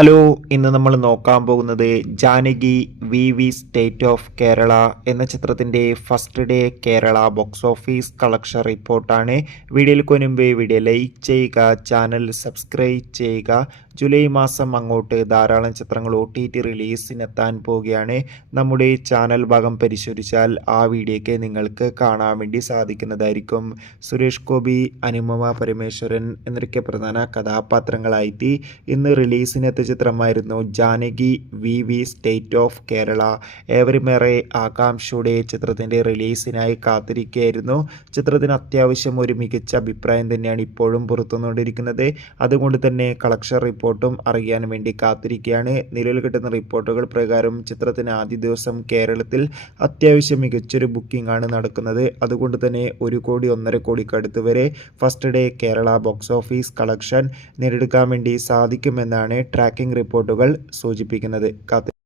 Hello, ഇന്ന് നമ്മൾ നോക്കാൻ പോകുന്നത് Janaki V state of Kerala എന്ന ചിത്രത്തിൻ്റെ first day Kerala box office collection റിപ്പോർട്ടാണ്. വീഡിയോയിലേക്ക് മുൻപ് വീഡിയോ ലൈക്ക് ചെയ്യുക, ചാനൽ സബ്സ്ക്രൈബ് ചെയ്യുക. ജൂലൈ മാസം അങ്ങോട്ട് ധാരാളം ചിത്രങ്ങൾ OTT റിലീസിനെത്താൻ പോവുകയാണ്. നമ്മുടെ ചാനൽ ഭാഗം പരിശോധിച്ചാൽ ആ വീഡിയോയ്ക്ക് നിങ്ങൾക്ക് കാണാൻ വേണ്ടി സാധിക്കുന്നതായിരിക്കും. സുരേഷ് ഗോപി, അനുപമ പരമേശ്വരൻ എന്നൊക്കെ പ്രധാന കഥാപാത്രങ്ങളായിട്ട് ഇന്ന് റിലീസിനെത്തിയ ചിത്രമായിരുന്നു Janaki V state of Kerala. ഏവരുമേറെ ആകാംക്ഷയുടെ ചിത്രത്തിൻ്റെ റിലീസിനായി കാത്തിരിക്കുകയായിരുന്നു. ചിത്രത്തിന് അത്യാവശ്യം ഒരു മികച്ച അഭിപ്രായം തന്നെയാണ് ഇപ്പോഴും പുറത്തുവന്നുകൊണ്ടിരിക്കുന്നത്. അതുകൊണ്ട് തന്നെ കളക്ഷൻ റിപ്പോർട്ടും അറിയാൻ വേണ്ടി കാത്തിരിക്കുകയാണ്. നിലവിൽ കിട്ടുന്ന റിപ്പോർട്ടുകൾ പ്രകാരം ചിത്രത്തിന് ആദ്യ ദിവസം കേരളത്തിൽ അത്യാവശ്യം മികച്ചൊരു ബുക്കിംഗ് ആണ് നടക്കുന്നത്. അതുകൊണ്ട് തന്നെ 1 കോടി 1.5 കോടിക്ക് അടുത്ത് വരെ first day Kerala box office collection നേടിയെടുക്കാൻ വേണ്ടി സാധിക്കുമെന്നാണ് ട്രാക്കിംഗ് റിപ്പോർട്ടുകൾ സൂചിപ്പിക്കുന്നത്.